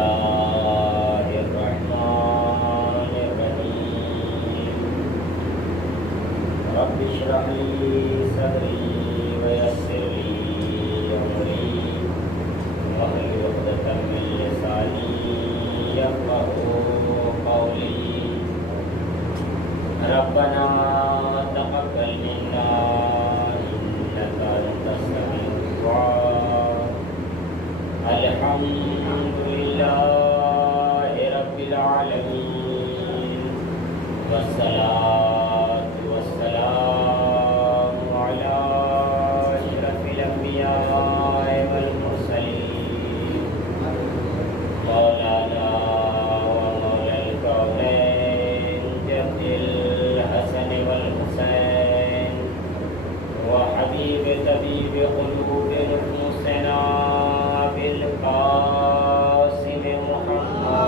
الله الرحمن الرحيم رب اشرح لي صدري ويسر لي أمري واحلل عقدة من لساني يفقهوا قولي ربنا تقبل منا إنك أنت السميع الدعاء الحمد لله رب العالمين والصلاة والسلام على أشرف الأنبياء والمرسلين مولانا ومولى الكونين جد الحسن والحسين وحبيب طبيب قلوب نفوسنا بالقاسم محمد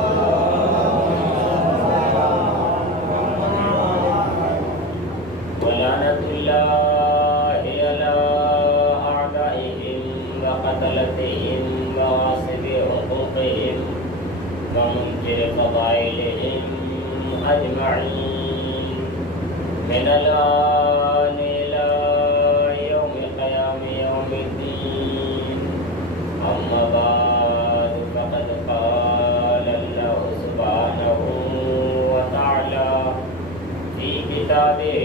ولعنة الله على أعدائهم وقتلتهم وغاصب حقوقهم ومنكر فضائلهم أجمعين من الآن إلى يوم قيام يوم الدين أما بعد فقد قال الله سبحانه وتعالى في كتابه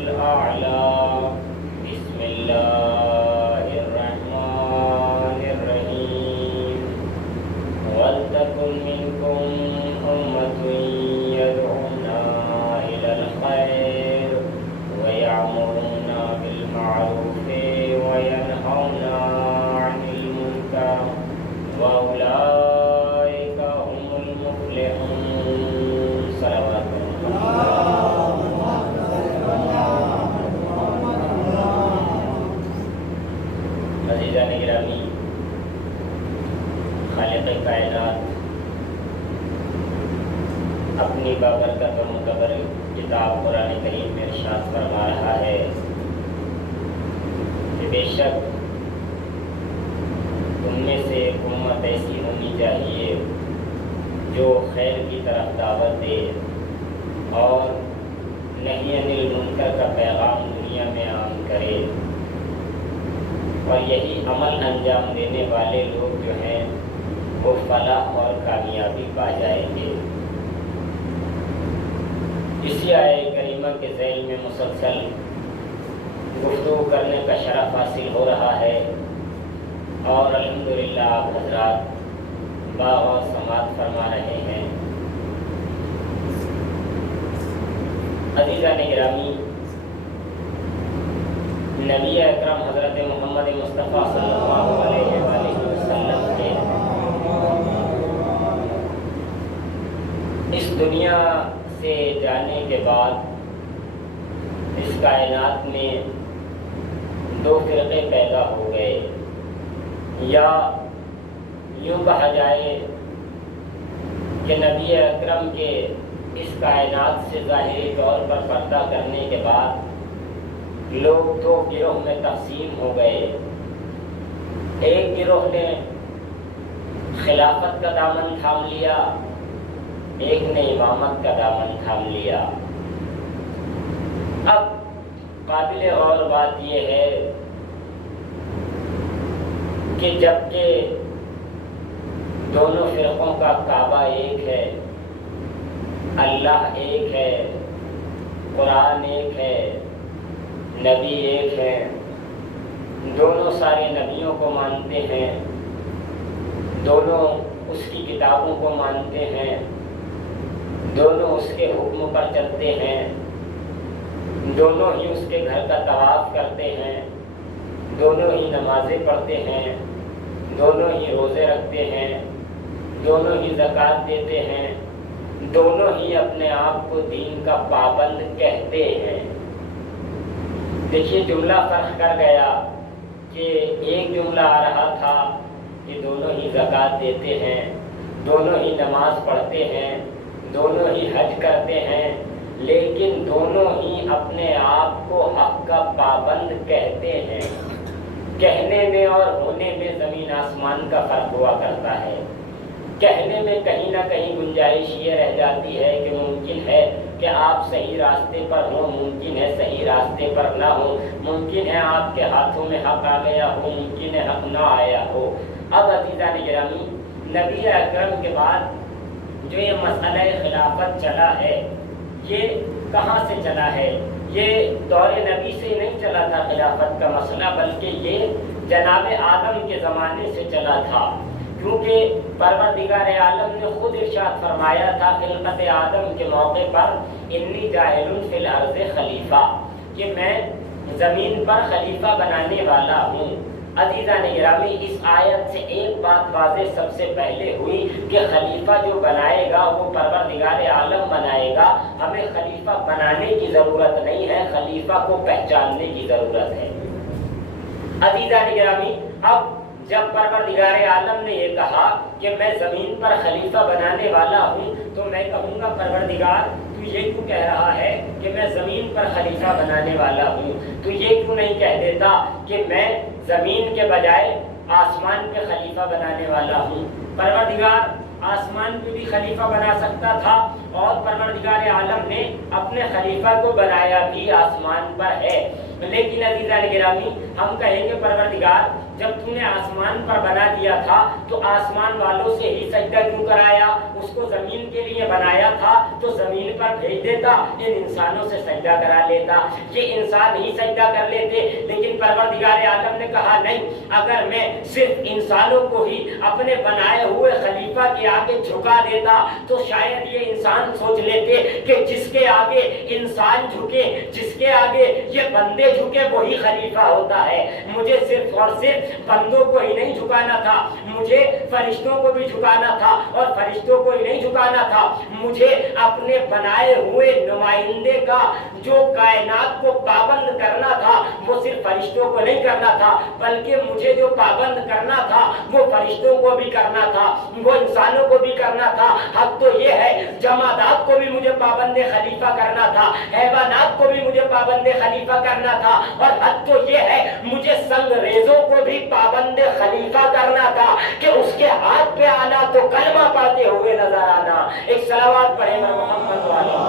الأعلى بسم الله الرحمن الرحيم ولتكن منكم أمة يدعون إلى الخير ويأمرون بالمعروف وينهون عن المنكر وأولئك هم المفلحون صلوات عزیزان گرامی، خالق کائنات اپنی بابرکت و مقبر کتاب قرآن کریم میں ارشاد فرما رہا ہے کہ بے شک تم میں سے ایک امت ایسی ہونی چاہیے جو خیر کی طرف دعوت دے اور نہی عن المنکر کا پیغام دنیا میں عام کرے، اور یہی عمل انجام دینے والے لوگ جو ہیں وہ فلاح اور کامیابی پا جائیں گے۔ اسی آیہ کریمہ کے ذیل میں مسلسل گفتگو کرنے کا شرف حاصل ہو رہا ہے، اور الحمدللہ آپ حضرات باغ اور سماعت فرما رہے ہیں۔ عزیزان گرامی، نبی اکرم حضرت محمد مصطفیٰ صلی اللہ علیہ وآلہ وسلم کے اس دنیا سے جانے کے بعد اس کائنات میں دو فرقے پیدا ہو گئے، یا یوں کہا جائے کہ نبی اکرم کے اس کائنات سے ظاہری طور پر پردہ کرنے کے بعد لوگ دو گروہ میں تقسیم ہو گئے۔ ایک گروہ نے خلافت کا دامن تھام لیا، ایک نے امامت کا دامن تھام لیا۔ اب قابل غور بات یہ ہے کہ جبکہ دونوں فرقوں کا کعبہ ایک ہے، اللہ ایک ہے، قرآن ایک ہے، نبی ایک ہے، دونوں سارے نبیوں کو مانتے ہیں، دونوں اس کی کتابوں کو مانتے ہیں، دونوں اس کے حکم پر چلتے ہیں، دونوں ہی اس کے گھر کا طواف کرتے ہیں، دونوں ہی نمازیں پڑھتے ہیں، دونوں ہی روزے رکھتے ہیں، دونوں ہی زکوٰۃ دیتے ہیں، دونوں ہی اپنے آپ کو دین کا پابند کہتے ہیں۔ دیکھیے جملہ فرق کر گیا کہ ایک جملہ آ رہا تھا کہ دونوں ہی زکوٰۃ دیتے ہیں، دونوں ہی نماز پڑھتے ہیں، دونوں ہی حج کرتے ہیں، لیکن دونوں ہی اپنے آپ کو حق کا پابند کہتے ہیں۔ کہنے میں اور ہونے میں زمین آسمان کا فرق ہوا کرتا ہے۔ کہنے میں کہیں نہ کہیں گنجائش یہ رہ جاتی ہے کہ ممکن ہے کہ آپ صحیح راستے پر ہوں، ممکن ہے صحیح راستے پر نہ ہوں، ممکن ہے آپ کے ہاتھوں میں حق آ گیا ہو، ممکن ہے حق نہ آیا ہو۔ اب عزیزان گرامی، نبی اکرم کے بعد جو یہ مسئلہ خلافت چلا ہے، یہ کہاں سے چلا ہے؟ یہ دور نبی سے نہیں چلا تھا خلافت کا مسئلہ، بلکہ یہ جناب آدم کے زمانے سے چلا تھا، کیونکہ پروردگار عالم نے خود ارشاد فرمایا تھا خلقت آدم کے موقع پر انی جاعل فی الارض خلیفہ، کہ میں زمین پر خلیفہ بنانے والا ہوں۔ عزیزان گرامی، اس آیت سے ایک بات واضح سب سے پہلے ہوئی کہ خلیفہ جو بنائے گا وہ پروردگار عالم بنائے گا، ہمیں خلیفہ بنانے کی ضرورت نہیں ہے، خلیفہ کو پہچاننے کی ضرورت ہے۔ عزیزان گرامی، اب جب پروردگار عالم نے یہ کہا کہ میں زمین پر خلیفہ بنانے والا ہوں، تو میں کہوں گا پروردگار تو یہ کیوں کہہ رہا ہے کہ میں زمین پر خلیفہ بنانے والا ہوں؟ تو یہ کیوں نہیں کہہ دیتا کہ میں زمین کے بجائے آسمان پہ خلیفہ بنانے والا ہوں؟ پروردگار آسمان پہ بھی خلیفہ بنا سکتا تھا، اور پروردگار عالم نے اپنے خلیفہ کو بنایا بھی آسمان پر ہے۔ لیکن عزیزان گرامی، ہم کہیں گے پروردگار جب تو نے آسمان پر بنا دیا تھا تو آسمان والوں سے ہی سجدہ کیوں کرایا؟ اس کو زمین کے لیے بنایا تھا تو زمین پر بھیج دیتا، ان انسانوں سے سجدہ کرا لیتا، یہ انسان ہی سجدہ کر لیتے۔ لیکن پروردگار عالم نے کہا نہیں، اگر میں صرف انسانوں کو ہی اپنے بنائے ہوئے خلیفہ کے آگے جھکا دیتا تو شاید یہ انسان سوچ لیتے کہ جس کے آگے انسان جھکے، جس کے آگے یہ بندے جھکے وہی خلیفہ ہوتا ہے۔ مجھے صرف اور صرف بندوں کو ہی نہیں جھکانا تھا، مجھے فرشتوں کو بھی جھکانا تھا، اور فرشتوں کو ہی نہیں جھکانا تھا، مجھے اپنے بنائے ہوئے نمائندے کا جو کائنات کو پابند کرنا تھا وہ صرف فرشتوں کو نہیں کرنا تھا، بلکہ مجھے جو پابند کرنا تھا وہ فرشتوں کو بھی کرنا تھا، وہ انسانوں کو بھی کرنا تھا۔ حق تو یہ ہے جمادات کو بھی مجھے پابند خلیفہ کرنا تھا، حیوانات کو بھی مجھے پابند خلیفہ کرنا تھا، اور حق تو یہ ہے مجھے سنگ ریزوں کو بھی پابند خلیفہ کرنا تھا کہ اس کے ہاتھ پہ آنا تو کلمہ پڑھتے ہوئے نظر آنا۔ ایک صلوات پڑھیں محمد والے۔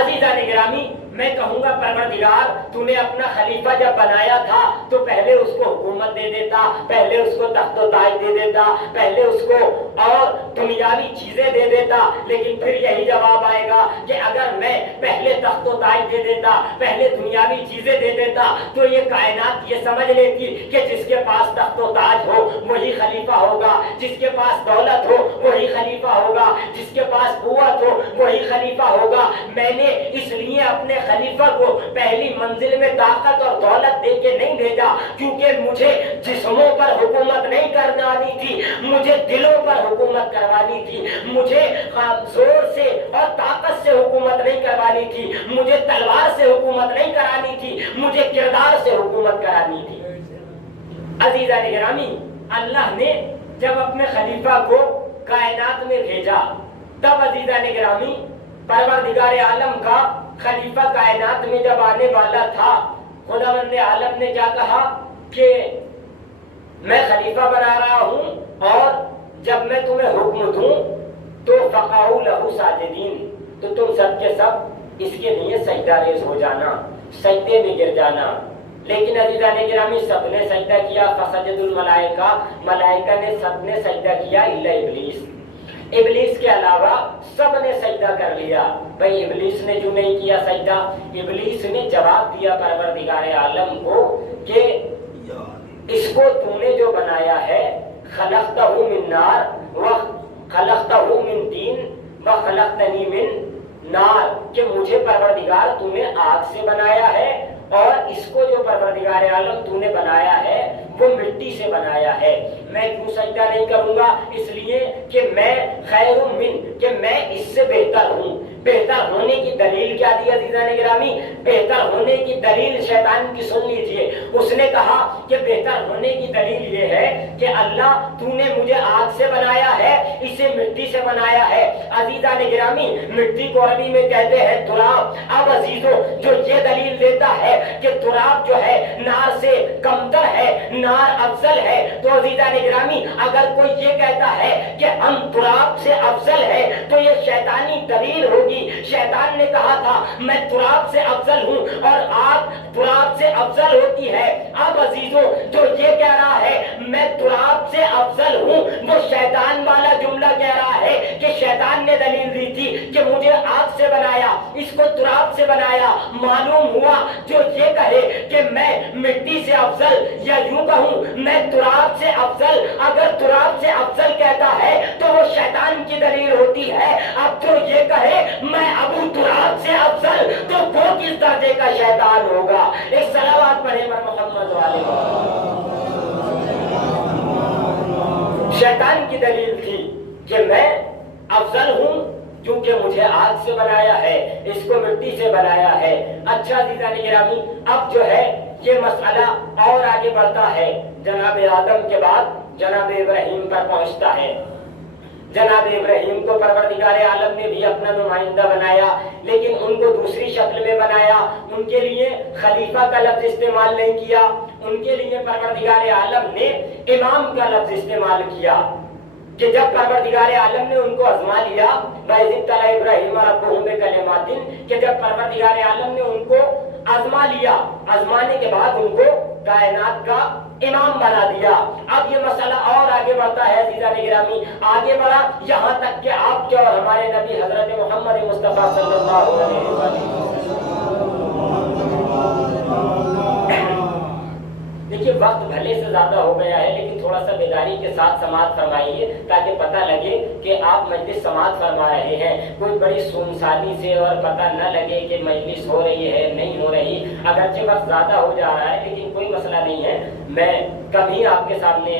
عزیزان گرامی، میں کہوں گا پروردگار تو نے اپنا خلیفہ جب بنایا تھا تو پہلے اس کو حکومت دے دیتا، پہلے اس کو تخت و تاج دے دیتا، پہلے اس کو اور دنیاوی چیزیں دے دیتا، لیکن پھر یہی جواب آئے گا کہ اگر میں پہلے تخت و تاج دے دیتا، پہلے دنیاوی چیزیں دے دیتا تو یہ کائنات یہ سمجھ لیتی کہ جس کے پاس تخت و تاج ہو وہی خلیفہ ہوگا، جس کے پاس دولت ہو وہی خلیفہ ہوگا، جس کے پاس قوت ہو وہی خلیفہ ہوگا۔ میں نے اس لیے اپنے خلیفہ کو پہلی منزل میں طاقت اور دولت دے کے نہیں بھیجا، کیونکہ مجھے جسموں پر حکومت نہیں کرنی تھی، مجھے دلوں پر حکومت کروانی تھی، مجھے زور سے اور طاقت سے حکومت نہیں کروانی تھی، مجھے تلوار سے حکومت نہیں کرانی تھی، مجھے کردار سے حکومت کرانی تھی۔ عزیزان گرامی، اللہ نے جب اپنے خلیفہ کو کائنات میں بھیجا تب عزیزان گرامی پروردگار عالم کا خلیفہ کائنات میں جب آنے والا تھا، خداوند عالم نے کیا کہا کہ میں خلیفہ بنا رہا ہوں اور جب میں تمہیں حکم دوں تو فقعوا لہ ساجدین، تو تم سب کے سب اس کے لیے سجدہ ریز ہو جانا، سجدے میں گر جانا۔ لیکن عزیزان گرامی سب نے سجدہ کیا، فسجد الملائکہ، ملائکہ نے سب نے سجدہ کیا الا ابلیس، ابلیس کے علاوہ سب نے سجدہ کر لیا۔ بھئی ابلیس نے جو نہیں کیا سجدہ، ابلیس نے جواب دیا پروردگار عالم کو کہ اس کو تو نے جو بنایا ہے خلقتہ من نار و خلقتہ من طین و خلقتنی من نار، کہ مجھے پروردگار تو نے آگ سے بنایا ہے اور اس کو جو پروردگار عالم تو نے بنایا ہے وہ مٹی سے بنایا ہے۔ میں کیوں سجدہ نہیں کروں گا؟ اس لیے کہ میں خیر من، کہ میں اس سے بہتر ہوں۔ بہتر ہونے کی دلیل کیا دی عزیزان گرامی؟ بہتر ہونے کی دلیل شیطان کی سن لیجئے۔ اس نے کہا کہ بہتر ہونے کی دلیل یہ ہے کہ اللہ تو نے مجھے آگ سے بنایا ہے، اسے مٹی سے بنایا ہے۔ عزیزان گرامی مٹی کو عربی میں کہتے ہیں تراب۔ اب عزیزو جو یہ دلیل دیتا ہے کہ تراب جو ہے نار سے کمتر ہے، نار افضل ہے، تو عزیزان گرامی اگر کوئی یہ کہتا ہے کہ ہم تراب سے افضل ہے تو یہ شیطانی دلیل ہوگی۔ شیطان نے کہا تھا میں تراب سے افضل ہوں اور آگ تراب سے افضل ہوتی ہے۔ اب عزیزوں جو یہ کہہ رہا ہے میں تراب سے افضل ہوں، وہ شیطان والا جملہ کہہ رہا ہے کہ شیطان نے دلیل دی تھی کہ مجھے آگ سے بنایا، اس کو تراب سے بنایا۔ معلوم ہوا جو یہ کہے کہ میں مٹی سے افضل، یا یوں کہوں میں تراب سے افضل، اگر تراب سے افضل کہتا ہے تو وہ شیطان کی دلیل ہوتی ہے۔ اب جو یہ کہے میں ابو تراب سے افضل، تو وہ کس درجے کا شیطان ہوگا؟ ایک صلوات پڑھے پر محمد والے۔ شیطان کی دلیل تھی کہ میں افضل ہوں کیونکہ مجھے آگ سے بنایا ہے، اس کو مٹی سے بنایا ہے۔ اچھا عزیزان گرامی اب جو ہے یہ مسئلہ اور آگے بڑھتا ہے، جناب آدم کے بعد جناب ابراہیم پر پہنچتا ہے۔ جناب ابراہیم کو پروردگار عالم نے بھی اپنا نمائندہ بنایا، لیکن ان کو دوسری شکل میں بنایا۔ ان کے لیے خلیفہ کا لفظ استعمال نہیں کیا، ان کے لیے پروردگار عالم نے امام کا لفظ استعمال کیا کہ جب پروردگار عالم نے ان کو آزما لیا، وَإِذِ ابْتَلَىٰ إِبْرَاهِيمَ رَبُّهُ بِكَلِمَاتٍ، کہ جب پروردگار عالم نے ان کو آزما لیا، آزمانے کے بعد ان کو کائنات کا امام بنا دیا۔ اب یہ مسئلہ اور آگے بڑھتا ہے عزیزان گرامی، آگے بڑھا یہاں تک کہ آپ کے اور ہمارے نبی حضرت محمد مصطفیٰ صلی اللہ علیہ وسلم۔ دیکھیے وقت بھلے سے زیادہ ہو گیا ہے، لیکن تھوڑا سا بیداری کے ساتھ سماعت فرمائیے تاکہ پتہ لگے کہ آپ مجلس سماعت فرما رہے ہیں، کوئی بڑی سنسانی سے اور پتہ نہ لگے کہ مجلس ہو رہی ہے نہیں ہو رہی۔ اگرچہ وقت زیادہ ہو جا رہا ہے لیکن کوئی مسئلہ نہیں ہے، میں کبھی آپ کے سامنے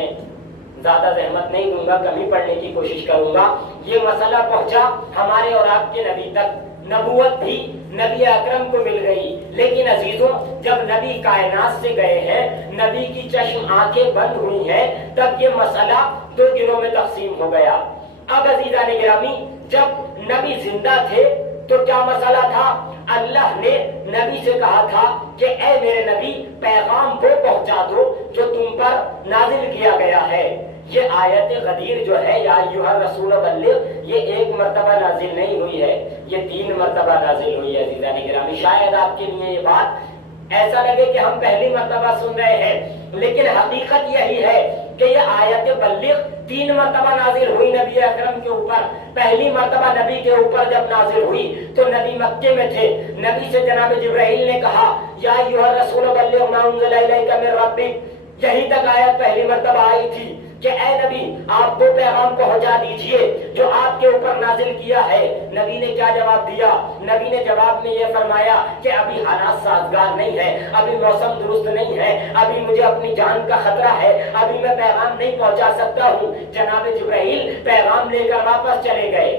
زیادہ زحمت نہیں دوں گا، کمی پڑھنے کی کوشش کروں گا۔ یہ مسئلہ پہنچا ہمارے اور آپ کے نبی تک، نبوت بھی نبی اکرم کو مل گئی، لیکن عزیزوں جب نبی کائنات سے گئے ہیں، نبی کی چشم آنکھیں بند ہوئی ہیں، تب یہ مسئلہ دو گروہ میں تقسیم ہو گیا۔ اب عزیزان گرامی جب نبی زندہ تھے تو کیا مسئلہ تھا؟ اللہ نے نبی سے کہا تھا کہ اے میرے نبی پیغام وہ پہنچا دو جو تم پر نازل کیا گیا ہے۔ یہ آیت غدیر جو ہے یا ایھا الرسول بلغ، یہ ایک مرتبہ نازل نہیں ہوئی ہے، یہ 3 مرتبہ نازل ہوئی ہے عزیزان گرامی۔ شاید آپ کے لیے یہ بات ایسا لگے کہ ہم پہلی مرتبہ سن رہے ہیں، لیکن حقیقت یہی ہے کہ یہ آیت بلغ 3 مرتبہ نازل ہوئی نبی اکرم کے اوپر۔ پہلی مرتبہ نبی کے اوپر جب نازل ہوئی تو نبی مکے میں تھے، نبی سے جناب جبرائیل نے کہا یا ایھا الرسول بلغ ما انزل الیک من ربک، یہیں تک آیت پہلی مرتبہ آئی تھی کہ اے نبی آپ وہ پیغام پہنچا دیجئے جو آپ کے اوپر نازل کیا ہے۔ نبی نے کیا جواب دیا؟ نبی نے جواب میں یہ فرمایا کہ ابھی حالات سازگار نہیں ہے، ابھی موسم درست نہیں ہے، ابھی مجھے اپنی جان کا خطرہ ہے، ابھی میں پیغام نہیں پہنچا سکتا ہوں۔ جناب جبرائیل پیغام لے کر واپس چلے گئے۔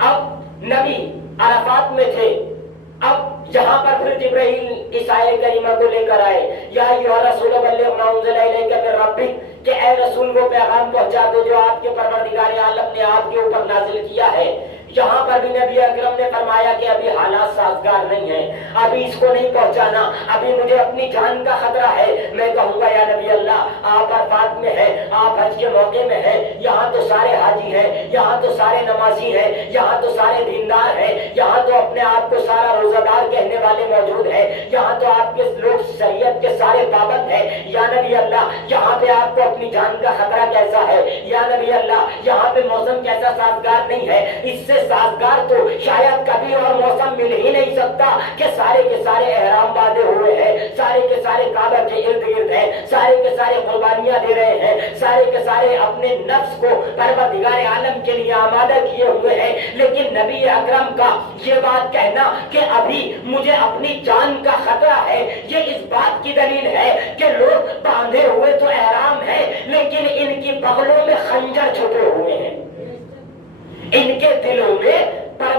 اب نبی عرفات میں تھے، اب یہاں پر پھر جبرائیل اس آیت کریمہ کو لے کر آئے یا ایھا الرسول بلغ ما انزل الیک من ربک، کہ اے رسول وہ پیغام پہنچا دو جو آپ کے پروردگار عالم نے آپ کے اوپر نازل کیا ہے۔ یہاں پر بھی نبی اکرم نے فرمایا کہ ابھی حالات سازگار نہیں ہیں، ابھی اس کو نہیں پہنچانا، ابھی مجھے اپنی جان کا خطرہ ہے۔ میں کہوں گا یا نبی اللہ آپ عرفات میں ہیں، آپ حج کے موقع میں ہیں، یہاں تو سارے حاجی ہیں، یہاں تو سارے نمازی ہیں، یہاں تو سارے دیندار ہیں، یہاں تو اپنے آپ کو سارا روزہ دار کہنے والے موجود ہیں، یہاں تو آپ کے لوگ شریعت کے سارے پابند ہیں۔ یا نبی اللہ یہاں پہ آپ کو اپنی جان کا خطرہ کیسا ہے؟ یا نبی اللہ یہاں پہ موسم کیسا سازگار نہیں ہے؟ اس سے سازگار تو شاید کبھی اور موسم مل ہی نہیں سکتا کہ سارے کے سارے احرام باندھے ہوئے ہیں، سارے کے سارے کعبہ کے ارد گرد ہیں، سارے کے سارے قربانیاں دے رہے ہیں، سارے کے سارے اپنے نفس کو پروردگار عالم کے لیے آمادہ کیے ہوئے ہیں، لیکن نبی اکرم کا یہ بات کہنا کہ ابھی مجھے اپنی جان کا خطرہ ہے، یہ اس بات کی دلیل ہے کہ لوگ باندھے ہوئے تو احرام ہیں لیکن ان کی بغلوں میں خنجر چھپے ہوئے ہیں، ان کے دلوں میں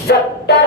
70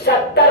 70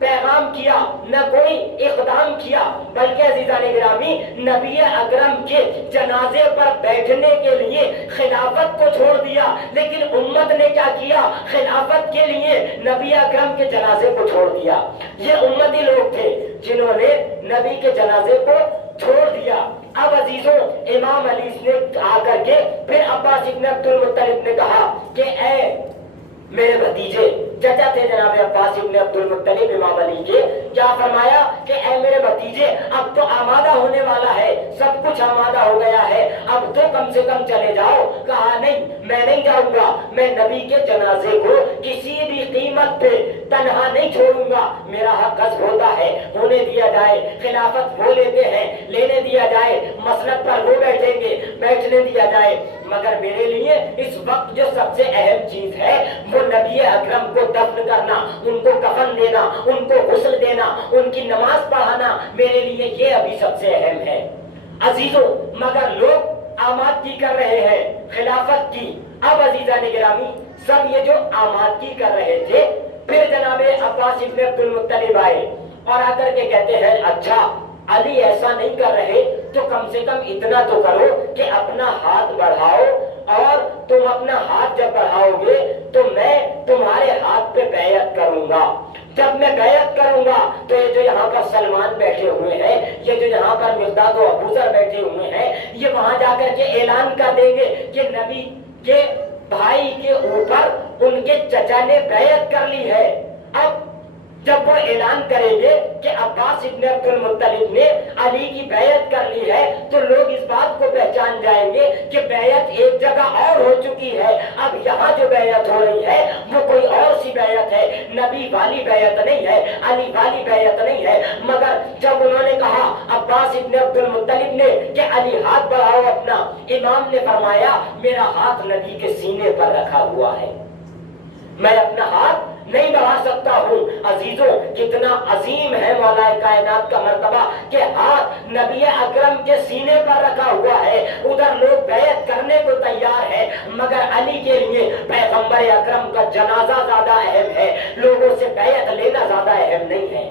پیغام کیا، نہ کوئی اقدام کیا، بلکہ عزیزان گرامی نبی اکرم کے جنازے پر بیٹھنے کے لیے خلافت کو چھوڑ دیا، لیکن امت نے کیا کیا؟ خلافت کے لیے نبی اکرم کے جنازے کو چھوڑ دیا۔ یہ امتی لوگ تھے جنہوں نے نبی کے جنازے کو چھوڑ دیا۔ اب عزیزوں امام علی نے آ کر کے پھر عباس ابن عبد المطلب نے کہا کہ اے میرے بھتیجے، چچا تھے جناب عباس ابن عبد المطلب امام علی کے، کیا فرمایا کہ اے میرے بھتیجے اب تو آمادہ ہونے والا ہے، سب کچھ آمادہ ہو گیا ہے، اب تو کم سے کم چلے جاؤ۔ کہا نہیں، میں نہیں جاؤں گا، میں نبی کے جنازے کو کسی بھی قیمت پہ تنہا نہیں چھوڑوں گا، میرا حق غصب ہوتا ہے، ہونے دیا جائے، خلافت وہ لیتے ہیں، لینے دیا جائے، مسلک پر وہ بیٹھیں گے، بیٹھنے دیا جائے، مگر میرے لیے اس وقت جو سب سے اہم چیز ہے وہ نبی اکرم کو دفن کرنا، ان کو کفن دینا، ان کو غسل دینا، ان کی نماز پڑھانا، میرے لیے یہ ابھی سب سے اہم ہے۔ عزیزوں مگر لوگ آمادگی کر رہے ہیں خلافت کی۔ اب عزیزان گرامی سب یہ جو آمادگی کر رہے تھے، پھر جناب عباس ابن عبد المطلب آئے اور آ کر کے کہتے ہیں اچھا علی ایسا نہیں کر رہے تو کم سے کم اتنا تو کرو کہ اپنا ہاتھ بڑھاؤ، اور تم اپنا ہاتھ جب بڑھاؤ گے تو میں تمہارے ہاتھ پہ بیعت کروں گا۔ جب میں بیعت کروں گا تو یہ جو یہاں پر سلمان بیٹھے ہوئے ہیں، یہ جو یہاں پر مقداد و ابوذر بیٹھے ہوئے ہیں، یہ وہاں جا کر کے اعلان کر دیں گے کہ نبی کے بھائی کے اوپر ان کے چچا نے بیعت کر لی ہے۔ اب جب وہ اعلان کریں گے کہ عباس ابن عبد المطلب نے علی کی بیعت کر لی ہے تو لوگ اس بات کو پہچان جائیں گے کہ بیعت ایک جگہ اور ہو چکی ہے، اب یہاں جو بیعت ہو رہی ہے وہ کوئی اور سی بیعت ہے، نبی والی بیعت نہیں ہے، علی والی بیعت نہیں ہے۔ مگر جب انہوں نے کہا عباس ابن عبد المطلب نے کہ علی ہاتھ بڑھاؤ اپنا، امام نے فرمایا میرا ہاتھ نبی کے سینے پر رکھا ہوا ہے، میں اپنا ہاتھ نہیں بڑھا سکتا ہوں۔ عزیزوں کتنا عظیم ہے مولا کائنات کا مرتبہ کہ ہاتھ نبی اکرم کے سینے پر رکھا ہوا ہے، ادھر لوگ بیعت کرنے کو تیار ہے، مگر علی کے لیے پیغمبر اکرم کا جنازہ زیادہ اہم ہے، لوگوں سے بیعت لینا زیادہ اہم نہیں ہے۔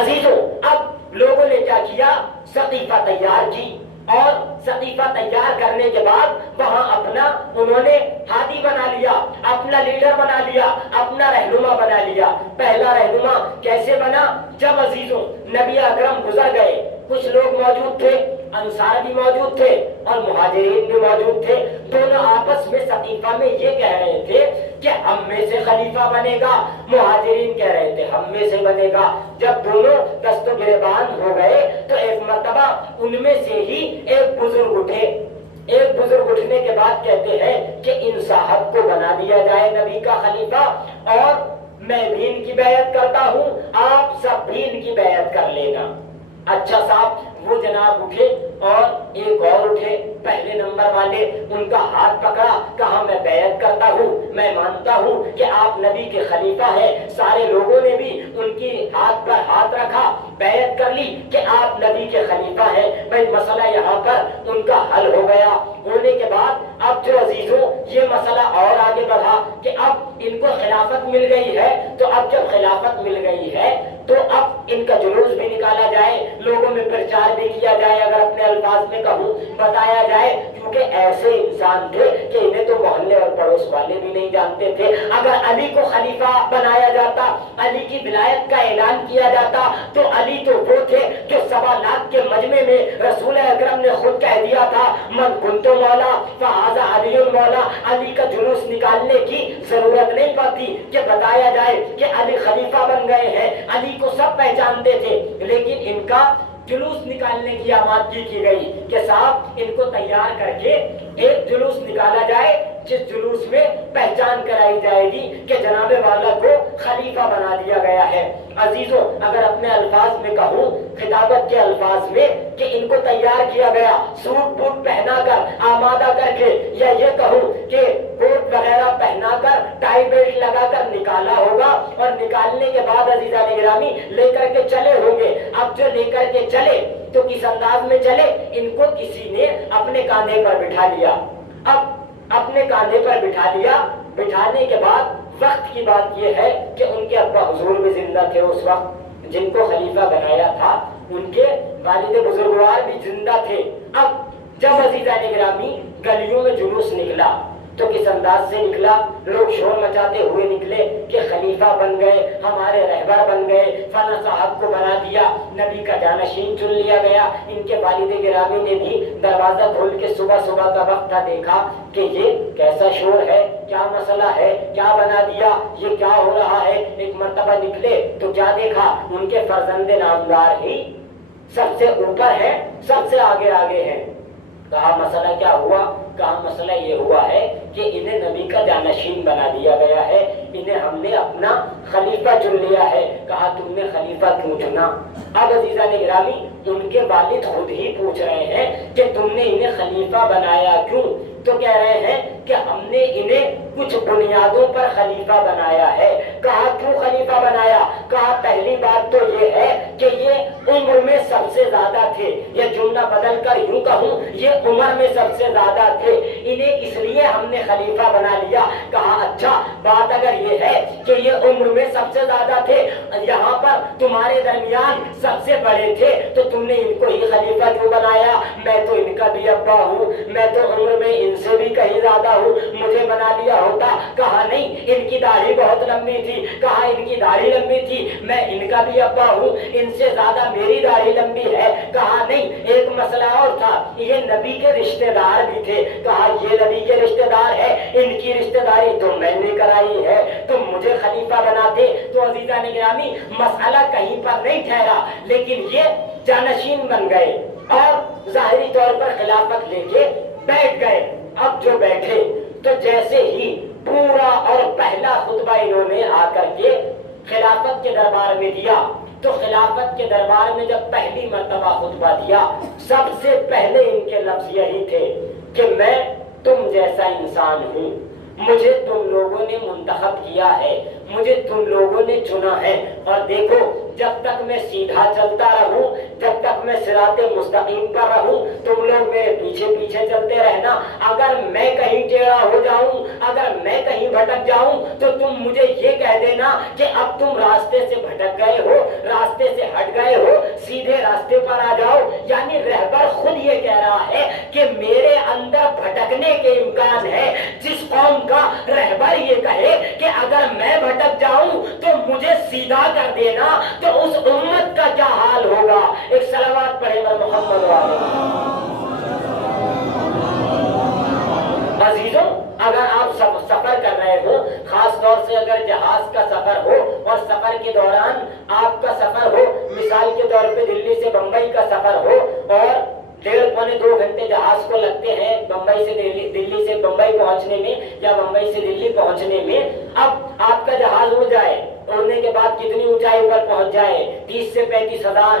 عزیزوں اب لوگوں نے کیا کیا؟ سقیفہ تیار کی، اور سقیفہ تیار کرنے کے بعد وہاں اپنا انہوں نے ہادی بنا لیا، اپنا لیڈر بنا لیا، اپنا رہنما بنا لیا۔ پہلا رہنما کیسے بنا؟ جب عزیزوں نبی اکرم گزر گئے، کچھ لوگ موجود تھے، انصار بھی موجود تھے اور مہاجرین بھی موجود تھے، دونوں آپس میں سقیفہ میں یہ کہہ رہے تھے کہ ہم میں سے خلیفہ بنے گا، مہاجرین کہہ رہے تھے ہم میں سے بنے گا۔ جب دونوں دست و گریبان ہو گئے تو ایک مرتبہ ان میں سے ہی ایک بزرگ اٹھے، ایک بزرگ اٹھنے کے بعد کہتے ہیں کہ ان صاحب کو بنا دیا جائے نبی کا خلیفہ، اور میں بھی ان کی بیعت کرتا ہوں، آپ سب بھی ان کی بیعت کر لینا۔ اچھا صاحب وہ جناب اٹھے اور ایک اور اٹھے، پہلے نمبر والے، ان کا ہاتھ پکڑا، کہا میں بیعت کرتا ہوں، میں مانتا ہوں کہ آپ نبی کے خلیفہ ہیں۔ سارے لوگوں نے بھی ان کی ہاتھ پر ہاتھ رکھا، بیعت کر لی کہ آپ نبی کے خلیفہ ہیں۔ بھائی مسئلہ یہاں پر ان کا حل ہو گیا۔ ہونے کے بعد اب جو عزیزوں یہ مسئلہ اور آگے بڑھا کہ اب ان کو خلافت مل گئی ہے، تو اب جب خلافت مل گئی ہے تو اب ان کا جلوس بھی نکالا جائے، لوگوں میں پرچار بھی کیا جائے، اگر اپنے الفاظ میں کہوں بتایا جائے، کیونکہ ایسے انسان تھے کہ انہیں تو محلے اور پڑوس والے بھی نہیں جانتے تھے۔ اگر علی کو خلیفہ بنایا جاتا، علی کی ولایت کا اعلان کیا جاتا، تو علی تو وہ تھے جو 1.25 لاکھ کے مجمع میں رسول اکرم نے خود کہہ دیا تھا من کنت مولا فہذا علی مولا، علی کا جلوس نکالنے کی ضرورت نہیں پڑتی کہ بتایا جائے کہ علی خلیفہ بن گئے ہیں، علی کو سب پہچانتے تھے، لیکن ان کا جلوس نکالنے کی آمادگی کی گئی کہ صاحب ان کو تیار کر کے ایک جلوس نکالا جائے جس جلوس میں پہچان کرائی جائے گی کہ جناب والا کو خلیفہ بنا دیا گیا ہے۔ عزیزوں اگر اپنے الفاظ میں کہوں، خطابت کے الفاظ میں، کہ ان کو تیار کیا گیا سوٹ بوٹ پہنا کر آمادہ کر کے، یا یہ کہوں کہ کوٹ وغیرہ پہنا کر ٹائی بیلٹ لگا کر نکالا ہوگا، اور نکالنے کے بعد عزیزان گرامی لے کر کے چلے ہوں گے۔ اب جو لے کر کے چلے تو کس انداز میں چلے؟ ان کو کسی نے اپنے کاندھے پر بٹھا لیا، اب اپنے کاندھے پر بٹھا لیا، بٹھانے کے بعد وقت کی بات یہ ہے کہ ان کے ابا حضور بھی زندہ تھے اس وقت جن کو خلیفہ بنایا تھا، ان کے والد بزرگوار بھی زندہ تھے۔ اب جب عزیزان گرامی گلیوں میں جلوس نکلا تو کس انداز سے نکلا؟ لوگ شور مچاتے ہوئے نکلے کہ خلیفہ بن گئے، ہمارے رہبر بن گئے، فلاں صاحب کو بنا دیا، نبی کا جانشین چن لیا گیا۔ ان کے والد گرامی نے بھی دروازہ کھول کے صبح صبح کا وقت تھا، دیکھا کہ یہ کیسا شور ہے، کیا مسئلہ ہے، کیا بنا دیا، یہ کیا ہو رہا ہے۔ ایک مرتبہ نکلے تو کیا دیکھا؟ ان کے فرزند نامدار ہی سب سے اوپر ہے، سب سے آگے آگے ہیں۔ کہا مسئلہ کیا ہوا؟ کہا مسئلہ یہ ہوا ہے کہ انہیں نبی کا جانشین بنا دیا گیا ہے، انہیں ہم نے اپنا خلیفہ چن لیا ہے۔ کہا تم نے خلیفہ کیوں چنا؟ اب عزیزان گرامی ان کے والد خود ہی پوچھ رہے ہیں کہ تم نے انہیں خلیفہ بنایا کیوں؟ تو کہہ رہے ہیں کہ ہم نے انہیں کچھ بنیادوں پر خلیفہ بنایا ہے۔ کہا کیوں خلیفہ بنایا؟ کہا پہلی بات تو یہ ہے کہ یہ عمر میں سب سے زیادہ تھے، یہ جملہ بدل کر یوں کہوں یہ عمر میں سب سے زیادہ تھے، انہیں اس لیے ہم نے خلیفہ بنا لیا۔ کہا اچھا بات اگر یہ ہے کہ یہ عمر میں سب سے زیادہ تھے، یہاں پر تمہارے درمیان سب سے بڑے تھے، تو تم نے ان کو ہی خلیفہ کیوں بنایا؟ میں تو ان کا بھی ابا ہوں، میں تو عمر میں ان سے بھی کہیں زیادہ ہوں، مجھے بنا لیا ہوتا۔ کہا نہیں، ان کی داڑھی بہت لمبی تھی۔ کہا ان کی داڑھی لمبی تھی، میں ان کا بھی ابا ہوں، ان سے زیادہ میری داڑھی لمبی ہے۔ کہا نہیں، ایک مسئلہ اور تھا، یہ نبی کے رشتہ دار بھی تھے۔ کہا یہ نبی کے رشتہ دار ہے، ان کی رشتہ داری تو میں نے کرائی ہے، تم مجھے خلیفہ بناتے تو عزیزان گرامی مسئلہ کہیں پر نہیں ٹھہرا، لیکن یہ جانشین بن گئے اور ظاہری طور پر خلافت لے کے بیٹھ گئے۔ اب جو بیٹھے تو جیسے ہی پورا اور پہلا خطبہ انہوں نے آ کر کے خلافت کے دربار میں دیا، تو خلافت کے دربار میں جب پہلی مرتبہ خطبہ دیا، سب سے پہلے ان کے لفظ یہی تھے کہ میں تم جیسا انسان ہوں، مجھے تم لوگوں نے منتخب کیا ہے، مجھے تم لوگوں نے چنا ہے، اور دیکھو جب تک میں سیدھا چلتا رہوں، جب تک میں صراط مستقیم پر رہوں، تم لوگ میرے پیچھے پیچھے چلتے رہنا۔ اگر میں کہیں ٹیڑھا ہو جاؤں، اگر میں کہیں بھٹک جاؤں، تو تم مجھے یہ کہہ دینا کہ اب تم راستے سے بھٹک گئے ہو، راستے سے ہٹ گئے ہو، سیدھے راستے پر آ جاؤ۔ یعنی رہبر خود یہ کہہ رہا ہے کہ میرے اندر بھٹکنے کے امکان ہے۔ جس قوم کا رہبر یہ کہے کہ اگر میں بھٹک جاؤں تو مجھے سیدھا کر دینا، تو اس امت کا کیا حال ہوگا؟ ایک صلوات پڑھے بر محمد علیہ۔ عزیزوں، اگر آپ سفر کر رہے ہو، خاص طور سے اگر جہاز کا سفر ہو اور سفر کے دوران آپ کا سفر ہو، مثال کے طور پہ دلی سے بمبئی کا سفر ہو اور 1.5 پونے 2 گھنٹے جہاز کو لگتے ہیں بمبئی سے دلی سے بمبئی پہنچنے میں یا بمبئی سے دلی پہنچنے میں۔ اب آپ کا جہاز اڑ جائے، اڑنے کے بعد کتنی اونچائی پر پہنچ جائے؟ 30 سے 35 ہزار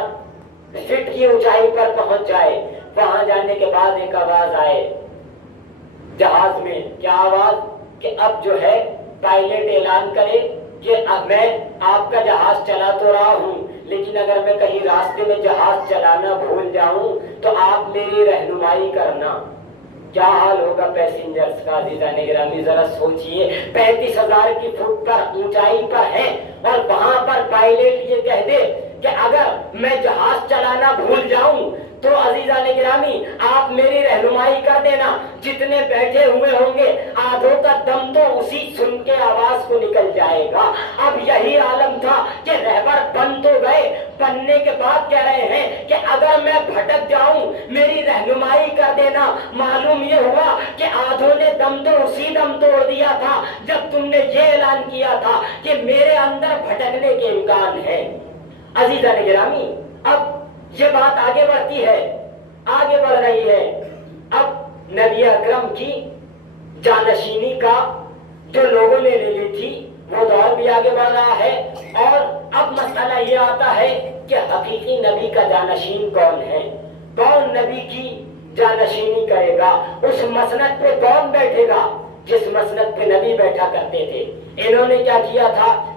فٹ کی اونچائی پر پہنچ جائے۔ وہاں جانے کے بعد ایک آواز آئے جہاز میں، کیا آواز؟ کہ اب جو ہے پائلٹ اعلان کرے کہ اب میں آپ کا جہاز چلا تو رہا ہوں، لیکن اگر میں کہیں راستے میں جہاز چلانا بھول جاؤں تو آپ میری رہنمائی کرنا۔ کیا حال ہوگا پیسنجرز کا عزیزان گرامی؟ ذرا سوچئے، 35,000 کی فٹ پر اونچائی پر ہے اور وہاں پر پائلٹ یہ کہہ دے کہ اگر میں جہاز چلانا بھول جاؤں تو عزیزان گرامی آپ میری رہنمائی کر دینا۔ جتنے بیٹھے ہوئے ہوں گے آدھوں کا دم تو اسی سن کے آواز کو نکل جائے گا۔ اب یہی عالم تھا کہ رہبر بن تو گئے، بننے کے بعد کہہ رہے ہیں کہ اگر میں بھٹک جاؤں میری رہنمائی کر دینا۔ معلوم یہ ہوا کہ آدھوں نے دم تو اسی دم توڑ دیا تھا جب تم نے یہ اعلان کیا تھا کہ میرے اندر بھٹکنے کے امکان ہے۔ عزیزان گرامی، اب یہ بات آگے بڑھتی ہے، آگے بڑھ رہی ہے۔ اب نبی اکرم کی جانشینی کا جو لوگوں نے لے لی تھی وہ دور بھی آگے بڑھ رہا ہے، اور اب مسئلہ یہ آتا ہے کہ حقیقی نبی کا جانشین کون ہے، کون نبی کی جانشینی کرے گا، اس مسند پہ کون بیٹھے گا جس مسند پہ نبی بیٹھا کرتے تھے۔ انہوں نے کیا کیا تھا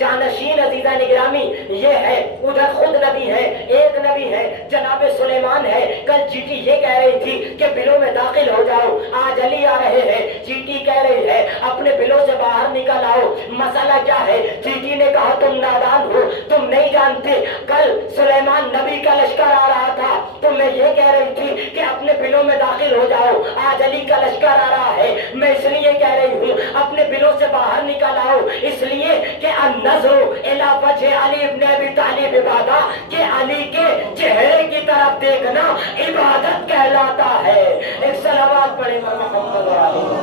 جانشین عزیزہ نگرامی یہ ہے، ادھر خود نبی ہے، ایک نبی ہے جناب سلیمان ہے۔ کل چیٹی یہ کہہ رہی تھی کہ بلوں میں داخل ہو جاؤ، آج علی آ رہے ہیں، چیٹی کہہ رہی ہے اپنے بلوں سے باہر نکل آؤ۔ مسئلہ کیا ہے؟ چیٹی نے کہا تم نادان ہو، تم نہیں جانتے کل سلیمان نبی کا لشکر آ رہا تھا، تو میں یہ کہہ رہی تھی کہ اپنے بلوں میں داخل ہو جاؤ، آج علی کا لشکر آ رہا ہے، میں اس لیے کہہ رہی ہوں اپنے بلوں سے باہر نکل آؤ، اس لیے کہ النظر الی وجہ علی ابن ابی طالب عبادت، کہ علی کے چہرے کی طرف دیکھنا عبادت کہلاتا ہے۔ ایک صلوات پڑھے محمد علیہ۔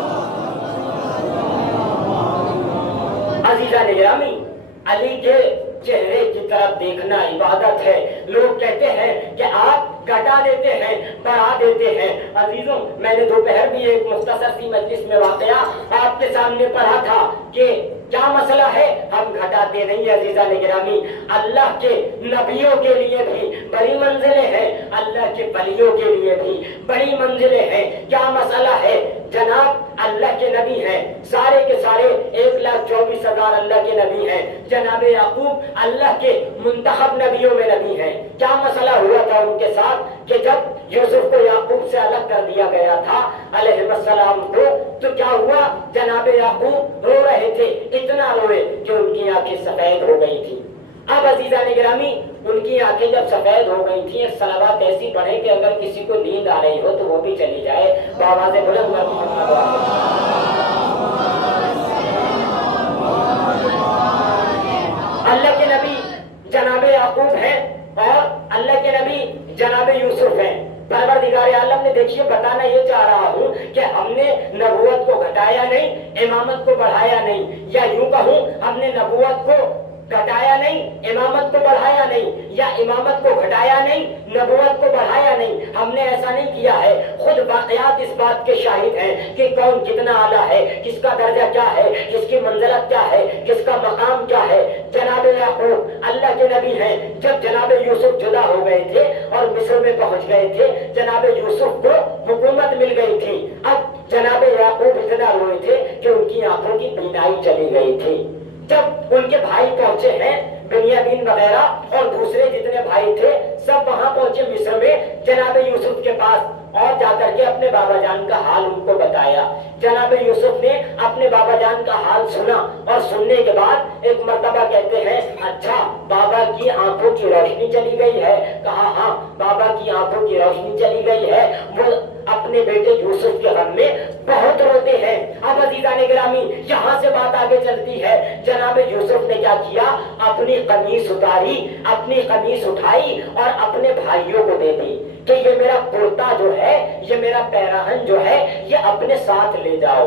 عزیزہ نگرامی، علی کے چہرے کی طرف دیکھنا عبادت ہے۔ لوگ کہتے ہیں کہ آپ گھٹا دیتے ہیں، بڑھا دیتے ہیں۔ عزیزوں، میں نے دوپہر بھی ایک مختصر سی مجلس میں واقعہ آپ کے سامنے پڑھا تھا کہ کیا مسئلہ ہے، ہم گھٹاتے نہیں۔ عزیزہ نگرامی، اللہ کے نبیوں کے لیے بھی بڑی منزلیں ہیں، اللہ کے ولیوں کے لیے بھی بڑی منزلیں ہیں۔ کیا مسئلہ ہے؟ جناب اللہ کے نبی ہیں، سارے کے سارے 1,24,000 اللہ کے نبی ہیں۔ جناب یعقوب اللہ کے منتخب نبیوں میں نبی ہیں۔ کیا مسئلہ ہوا تھا ان کے ساتھ کہ جب یوسف کو یعقوب سے الگ کر دیا گیا تھا علیہ السلام کو، تو کیا ہوا؟ جناب یعقوب رو رہے تھے، اتنا روئے کہ ان کی آنکھیں سفید ہو گئی تھی۔ اب عزیزہ نگرامی، ان کی آنکھیں جب سفید ہو گئی تھیں، ایک صلوات ایسی پڑھیں کہ اگر کسی کو نیند آ رہی ہو تو وہ بھی چلی جائے۔ بآواز بلند محمد اللہ کے نبی جناب یعقوب ہیں اور اللہ کے نبی جناب یوسف ہیں۔ پروردگار عالم نے دیکھیے بتانا یہ چاہ رہا ہوں کہ ہم نے نبوت کو گھٹایا نہیں، امامت کو بڑھایا نہیں، یا یوں کہوں ہم نے نبوت کو گھٹایا نہیں، امامت کو بڑھایا نہیں، یا امامت کو گھٹایا نہیں، نبوت کو بڑھایا نہیں۔ ہم نے ایسا نہیں کیا ہے۔ خود واقعات اس بات کے شاہد ہیں کہ کون کتنا اعلیٰ ہے، کس کا درجہ کیا ہے، کس کی منزلت کیا ہے، کس کا مقام کیا ہے۔ جناب یعقوب اللہ کے نبی ہیں، جب جناب یوسف جدا ہو گئے تھے اور مصر میں پہنچ گئے تھے، جناب یوسف کو حکومت مل گئی تھی۔ اب جناب یعقوب اتنا روئے تھے کہ ان کی آنکھوں کی بینائی چلی گئی تھی۔ جب ان کے بھائی پہنچے ہیں بنیامین وغیرہ اور دوسرے جتنے بھائی تھے سب وہاں پہنچے مصر میں جناب یوسف کے پاس، اور جا کر کے اپنے بابا جان کا حال ان کو بتایا۔ جناب یوسف نے اپنے بابا جان کا حال سنا اور سننے کے بعد ایک مرتبہ کہتے ہیں اچھا بابا کی آنکھوں کی روشنی چلی گئی ہے؟ کہا ہاں بابا کی آنکھوں کی روشنی چلی گئی ہے۔ وہ اپنے بیٹے یوسف کے غم میں بہت روتے ہیں۔ اب عزیزہ نگرامی یہاں سے بات آگے چلتی ہے۔ جناب یوسف نے کیا کیا؟ اپنی قمیص اتاری، اپنی قمیص اٹھائی اور اپنے بھائیوں کو دے دی کہ یہ میرا کرتا جو ہے، یہ میرا پیراہن جو ہے، یہ اپنے ساتھ لے جاؤ،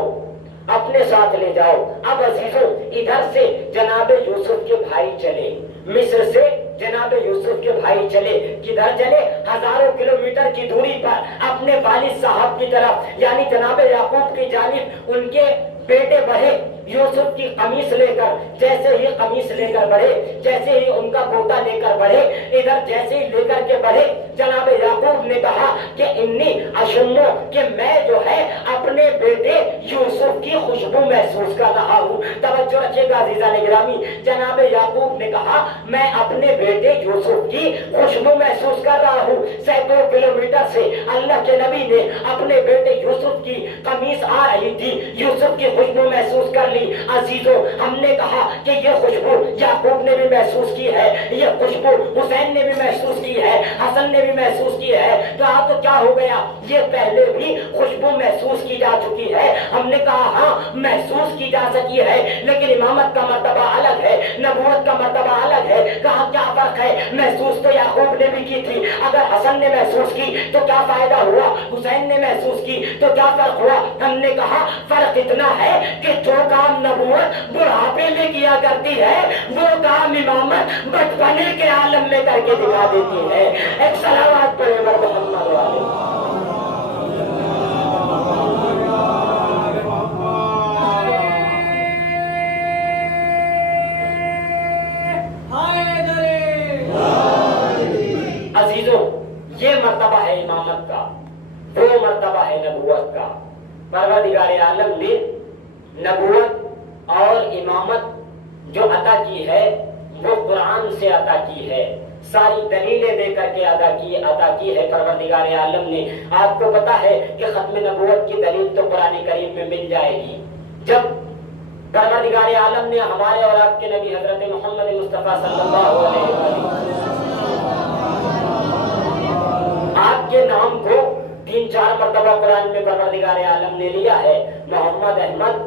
اپنے ساتھ لے جاؤ۔ اب عزیزوں ادھر سے جناب یوسف کے بھائی چلے، مصر سے جناب یوسف کے بھائی چلے، کدھر چلے؟ ہزاروں کلومیٹر کی دوری پر اپنے والد صاحب کی طرف، یعنی جناب یعقوب کی جانب ان کے بیٹے بڑھے یوسف کی قمیص لے کر، جیسے ہی قمیص لے کر بڑھے، جیسے ہی ان کا گوتا لے کر بڑھے، ادھر جیسے ہی لے کر کے بڑھے، جناب یعقوب نے کہا کہ انی اشمو، کہ میں جو ہے اپنے بیٹے یوسف کی خوشبو محسوس کر رہا ہوں۔ توجہ رکھیے گا عزیزہ نگرامی، جناب یعقوب نے کہا میں اپنے بیٹے یوسف کی خوشبو محسوس کر رہا ہوں۔ سینکڑوں کلومیٹر سے اللہ کے نبی نے اپنے بیٹے یوسف کی قمیص آ رہی تھی، یوسف کی خوشبو محسوس کر لی۔ عزیزوں ہم نے کہا کہ یہ خوشبو یعقوب نے بھی محسوس کی ہے، یہ خوشبو حسین نے بھی محسوس کی ہے، حسن نے بھی محسوس کی ہے، تو آپ تو کیا ہو گیا؟ یہ پہلے بھی خوشبو محسوس کی جا چکی ہے۔ ہم نے کہا ہاں محسوس کی جا سکی ہے، لیکن امامت کا مرتبہ الگ ہے، نبوت کا مرتبہ الگ ہے۔ کہا کیا فرق ہے؟ محسوس تو یعقوب نے بھی کی تھی، اگر حسن نے محسوس کی تو کیا فائدہ ہوا؟ حسین نے محسوس کی تو کیا فرق ہوا؟ ہم نے کہا فرق اتنا ہے کہ جو کام نبوت بڑھاپے میں کیا کرتی ہے وہ کام امامت بچپنے کے عالم میں کر کے دکھا دیتی ہے۔ ایک صلوات پڑھے محمد والے۔ عزیزوں یہ مرتبہ ہے امامت کا، وہ مرتبہ ہے نبوت کا۔ پروردگار عالم نے نبوت اور امامت جو عطا کی ہے وہ قرآن سے عطا کی ہے، ساری دلیلیں دے کر کے عطا کی ہے پروردگار عالم نے۔ آپ کو پتا ہے کہ ختم نبوت کی دلیل تو قرآن کریم میں مل جائے گی۔ جب پروردگار عالم نے ہمارے اور آپ کے نبی حضرت محمد مصطفیٰ صلی اللہ علیہ وسلم آپ کے نام کو 3-4 مرتبہ قرآن میں پروردگار عالم نے لیا ہے، محمد، احمد،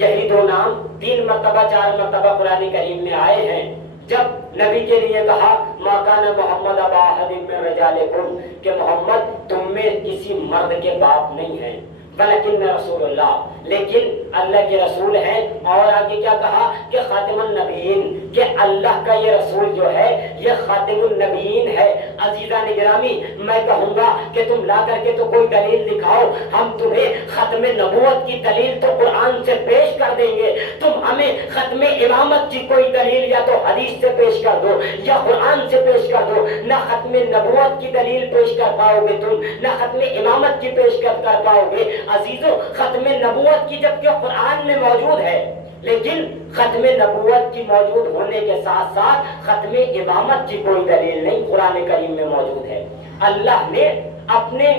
یہی 2 نام 3 مرتبہ 4 مرتبہ قرآن کریم میں آئے ہیں۔ جب نبی کے لیے کہا ما کان محمد ابا احد من رجالکم، کہ محمد تم میں کسی مرد کے باپ نہیں ہیں، ولکن رسول اللہ، لیکن اللہ کے رسول ہیں۔ اور آگے کیا کہا کہ خاتم النبیین، کہ اللہ کا یہ رسول جو ہے یہ خاتم النبیین ہے۔ عزیزان گرامی، میں کہوں گا کہ تم لا کر کے تو کوئی دلیل دکھاؤ، ہم تمہیں ختم نبوت کی دلیل تو قرآن سے پیش کر دیں گے، تم ہمیں ختم امامت کی کوئی دلیل یا تو حدیث سے پیش کر دو یا قرآن سے پیش کر دو، نہ ختم نبوت کی دلیل پیش کر پاؤ گے تم، نہ ختم امامت کی پیش کر پاؤ گے۔ عزیزو، ختم نبوت کی جبکہ قرآن میں موجود ہے، لیکن ختم نبوت کی موجود ہونے کے ساتھ ساتھ ختم امامت کی کوئی دلیل نہیں قرآن کریم میں موجود ہے۔ اللہ نے اپنے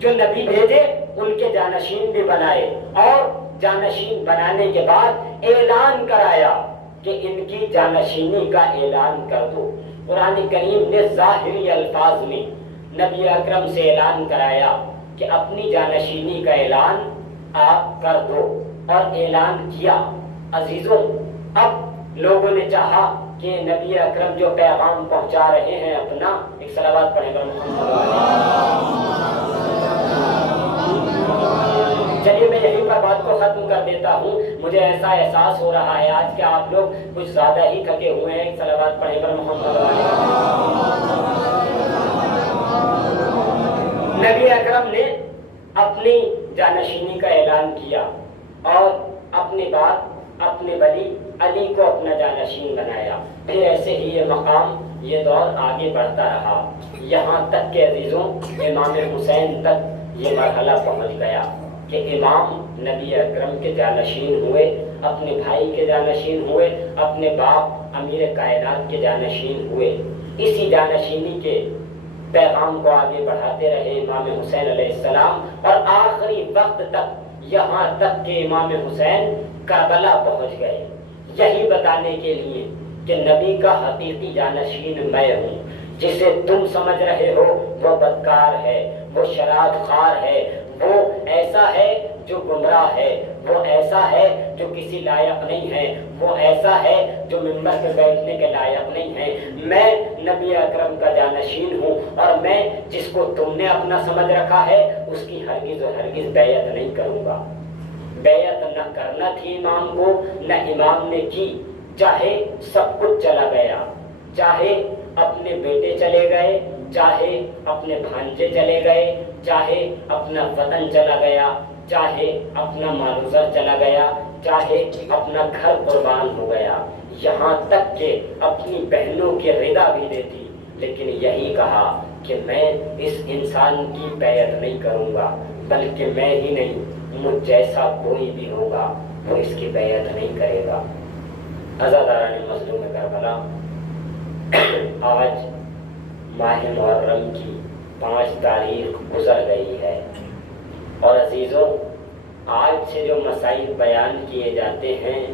جو نبی بھیجے ان کے جانشین بھی بنائے، اور جانشین بنانے کے بعد اعلان کرایا کہ ان کی جانشینی کا اعلان کر دو۔ قرآن کریم نے ظاہری الفاظ میں نبی اکرم سے اعلان کرایا کہ اپنی جانشینی کا اعلان آپ کر دو، اور اعلان کیا۔ عزیزوں، اب لوگوں نے چاہا کہ نبی اکرم جو پیغام پہنچا رہے ہیں اپنا، ایک صلوات پڑھیں گا محمد۔ چلیے میں یہیں پر بات کو ختم کر دیتا ہوں۔ مجھے ایسا احساس ہو رہا ہے آج کہ آپ لوگ کچھ زیادہ ہی تھکے ہوئے ہیں۔ ایک صلوات پڑھیں گا محمد۔ نبی اکرم نے اپنی جانشینی کا اعلان کیا اور اپنے بعد اپنے ولی علی کو اپنا جانشین بنایا۔ پھر ایسے ہی یہ مقام، یہ دور آگے بڑھتا رہا، یہاں تک کہ عزیزوں امام حسین تک یہ مرحلہ پہنچ گیا کہ امام نبی اکرم کے جانشین ہوئے، اپنے بھائی کے جانشین ہوئے، اپنے باپ امیر کائنات کے جانشین ہوئے۔ اسی جانشینی کے پیغام کو آگے بڑھاتے رہے امام حسین علیہ السلام، اور آخری وقت تک، یہاں تک کہ امام حسین کربلا پہنچ گئے، یہی بتانے کے لیے کہ نبی کا حقیقی جانشین میں ہوں۔ جسے تم سمجھ رہے ہو وہ بدکار ہے، وہ شراب خوار ہے، وہ ایسا ہے جو گمراہ ہے، وہ ایسا ہے جو کسی لائق نہیں ہے، وہ ایسا ہے جو ممبر پہ بیٹھنے کے لائق نہیں ہے۔ میں نبی اکرم کا جانشین ہوں، اور میں جس کو تم نے اپنا سمجھ رکھا ہے اس کی ہرگز و ہرگز بیعت نہیں کروں گا۔ بیعت نہ کرنا تھی امام کو، نہ امام نے کی، چاہے سب کچھ چلا گیا، چاہے اپنے بیٹے چلے گئے، چاہے اپنے بھانجے چلے گئے، چاہے اپنا وطن چلا گیا، چاہے اپنا مال و زر چلا گیا، چاہے اپنا گھر قربان ہو گیا، یہاں تک کہ اپنی بہنوں کی رضا بھی دیتی، لیکن یہی کہا کہ میں اس انسان کی بیعت نہیں کروں گا، بلکہ میں ہی نہیں، مجھ جیسا کوئی بھی ہوگا وہ اس کی بیعت نہیں کرے گا۔ عزاداران مظلوم کربلا، آج ماہ محرم کی 5 تاریخ گزر گئی ہے، اور عزیزوں آج سے جو مسائل بیان کیے جاتے ہیں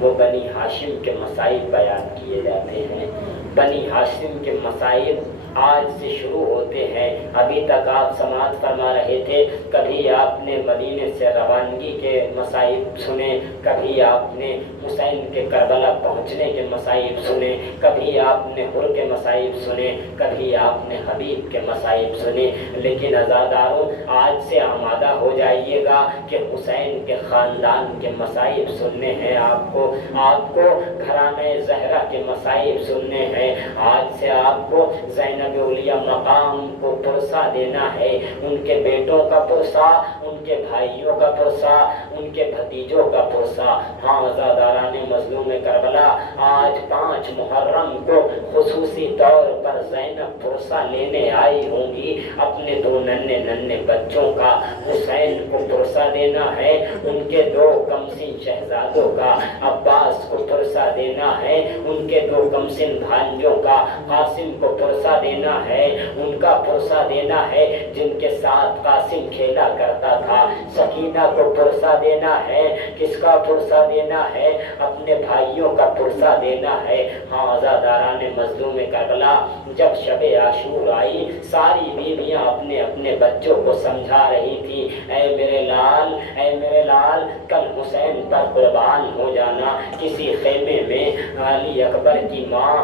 وہ بنی ہاشم کے مسائل بیان کیے جاتے ہیں۔ بنی ہاشم کے مسائل آج سے شروع ہوتے ہیں۔ ابھی تک آپ سماعت فرما رہے تھے، کبھی آپ نے مدینے سے روانگی کے مسائل سنے، کبھی آپ نے حسین کے کربلا پہنچنے کے مسائل سنے، کبھی آپ نے حر کے مسائل سنے، کبھی آپ نے حبیب کے مسائل سنے، لیکن عزاداروں آج سے آمادہ ہو جائیے گا کہ حسین کے خاندان کے مسائل سننے ہیں، آپ کو گھرانہ زہرا کے مسائل سننے ہیں۔ آج آج سے آپ کو زینب اولیاء مقام کو پرسہ دینا ہے، ان کے بیٹوں کا پرسہ، ان کے بھائیوں کا پرسہ، ان کے بھتیجوں کا پرسہ۔ ہاں عزاداران مظلوم کربلا، آج 5 محرم کو خصوصی طور پر زینب پرسہ لینے آئی ہوں گی، اپنے 2 ننھے ننھے بچوں کا۔ حسین کو پرسہ دینا ہے، ان کے 2 کمسن شہزادوں کا۔ عباس کو پرسہ دینا ہے، ان کے 2 کمسن بھانجوں کا۔ قاسم کو پرسہ دینا ہے، ان کا پرسہ دینا ہے جن کے ساتھ قاسم کھیلا کرتا تھا۔ سکینہ کو پرسہ دینا ہے، کس کا پرسہ دینا ہے؟ اپنے بھائیوں کا پرسہ دینا ہے۔ ہاں عزاداران مظلوم کربلا، جب شب عاشور آئی، ساری بیویاں اپنے اپنے بچوں کو سمجھا رہی تھی، اے میرے لال، اے میرے لال، کل حسین پر قربان ہو جانا۔ کسی خیمے میں علی اکبر کی ماں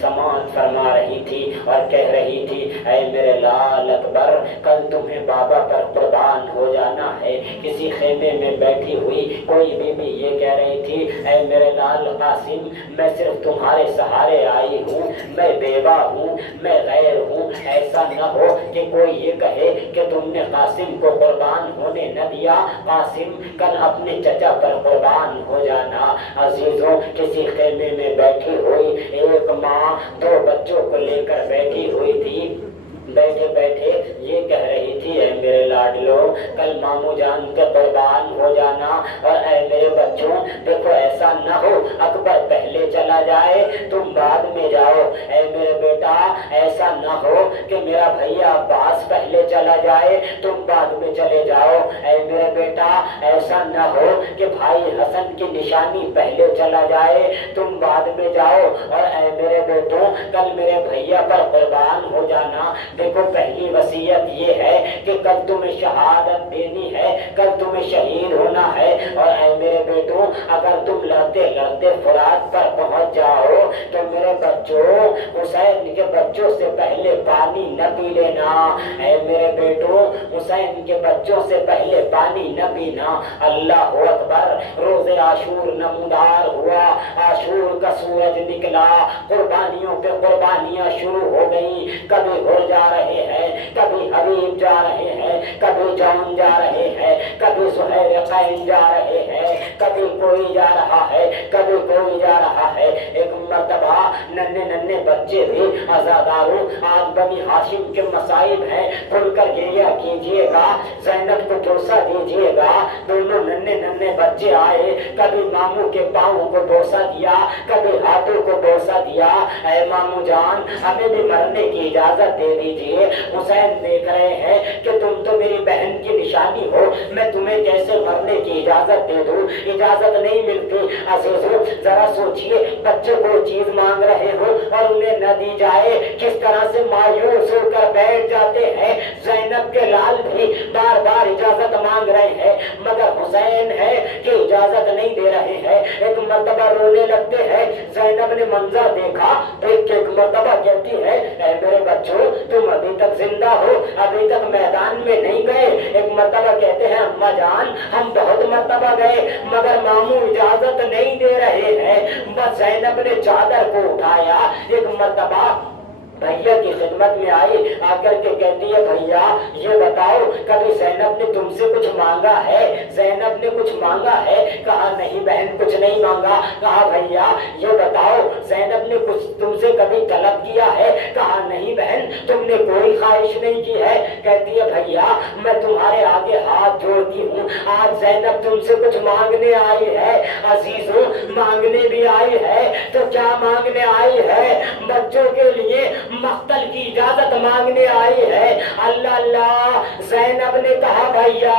سماعت فرما رہی تھی اور کہہ رہی تھی، اے میرے لال اکبر، کل تمہیں بابا پر قربان ہو جانا ہے۔ کسی خیمے میں بیٹھی ہوئی کوئی بی بی یہ کہہ رہی تھی، اے میرے لال قاسم، میں صرف تمہارے سہارے آئی ہوں، میں بیوہ ہوں، میں غیر ہوں، ایسا نہ ہو کہ کوئی یہ کہے کہ تم نے قاسم کو قربان ہونے نہ دیا۔ قاسم کل اپنے چچا پر قربان ہو جانا۔ عزیزوں، کسی خیمے میں بیٹھی ہوئی ایک ماں 2 بچوں کو لے کر بیٹھی ہوئی تھی، بیٹھے بیٹھے یہ کہہ رہی تھی، اے میرے لاڈلو، کل ماموں جان کے قربان ہو جانا، اور اے میرے بچوں، دیکھو ایسا نہ ہو اکبر پہلے چلا جائے تم بعد میں جاؤ۔ اے میرے بیٹا، ایسا نہ ہو کہ میرا بھیا عباس پہلے چلا جائے تم بعد میں چلے جاؤ۔ اے میرے بیٹا، ایسا نہ ہو کہ بھائی حسن کی نشانی پہلے چلا جائے تم بعد میں جاؤ، اور اے میرے بیٹوں، کل میرے بھیا پر قربان ہو جانا۔ دیکھو پہلی وصیت یہ ہے کہ کل تمہیں شہادت دینی ہے، کل تمہیں شہید ہونا ہے، اور اے میرے بیٹوں، اگر تم لڑتے لڑتے فرات پر پہنچ جاؤ تو میرے بچوں، حسین کے بچوں سے پہلے پانی نہ پی لینا۔ اے میرے بیٹوں، حسین کے بچوں سے پہلے پانی نہ پینا۔ اللہ اکبر، روز عاشور نمودار ہوا، عاشور کا سورج نکلا، قربانیوں پہ قربانیاں شروع ہو گئیں۔ کبھی ہو جا رہے ہیں، کبھی حبیب جا رہے ہیں، کبھی جان جا رہے ہیں، کبھی سہیل قین جا رہے ہیں، کبھی کوئی جا رہا ہے، کبھی کوئی جا رہا ہے۔ ایک مرتبہ ننھے ننھے بچے بھی عزاداروں، آج بنی ہاشم کے مصائب ہیں، کھل کر گریہ کیجئے گا، زینب کو بوسہ دیجئے گا۔ دونوں ننھے ننھے بچے آئے، کبھی ماموں کے پاؤں کو بوسہ دیا، کبھی ہاتھوں کو بوسہ دیا۔ اے ماموں جان، ہمیں بھی مرنے کی اجازت دے دیجئے، حسین دیکھ رہے ہیں کہ تم تو میری بہن کی نشانی ہو، میں تمہیں کیسے مرنے کی اجازت دے دوں؟ اجازت نہیں ملتی۔ عزیزوں، ذرا سوچئے، بچے کوئی چیز مانگ رہے ہو اور انہیں نہ دی جائے، کس طرح سے مایوس ہو کر بیٹھ جاتے ہیں۔ زینب کے لال بھی بار بار اجازت مانگ رہے ہیں، مگر حسین ہے کہ اجازت نہیں دے رہے ہیں۔ ایک مرتبہ رونے لگتے ہیں، زینب نے منظر دیکھا، دیکھ کے ایک مرتبہ کہتی ہے، اے میرے بچوں، تم ابھی تک زندہ ہو، ابھی تک میدان میں نہیں گئے۔ ایک مرتبہ کہتے ہیں، اماں جان، ہم بہت مرتبہ گئے مگر ماموں اجازت نہیں دے رہے ہیں۔ بس زینب نے چادر کو اٹھایا، ایک مرتبہ بھیا کی خدمت میں آئی، آ کر کے کہتی ہے، بھیا یہ بتاؤ، کبھی زینب نے تم سے کچھ مانگا ہے؟ زینب نے کچھ مانگا ہے؟ کہا نہیں بہن، کچھ نہیں مانگا۔ کہا بھیا یہ بتاؤ، زینب نے کچھ تم سے کبھی طلب کیا ہے؟ کہا نہیں بہن، تم نے کوئی خواہش نہیں کی ہے۔ کہتی ہے، بھیا میں تمہارے آگے ہاتھ جوڑتی ہوں، آج زینب تم سے کچھ مانگنے آئی ہے۔ عزیزوں، مانگنے بھی آئی ہے تو کیا مانگنے آئی ہے؟ بچوں کے لیے مقتل کی اجازت مانگنے آئی ہے۔ اللہ اللہ، زینب نے کہا، بھیا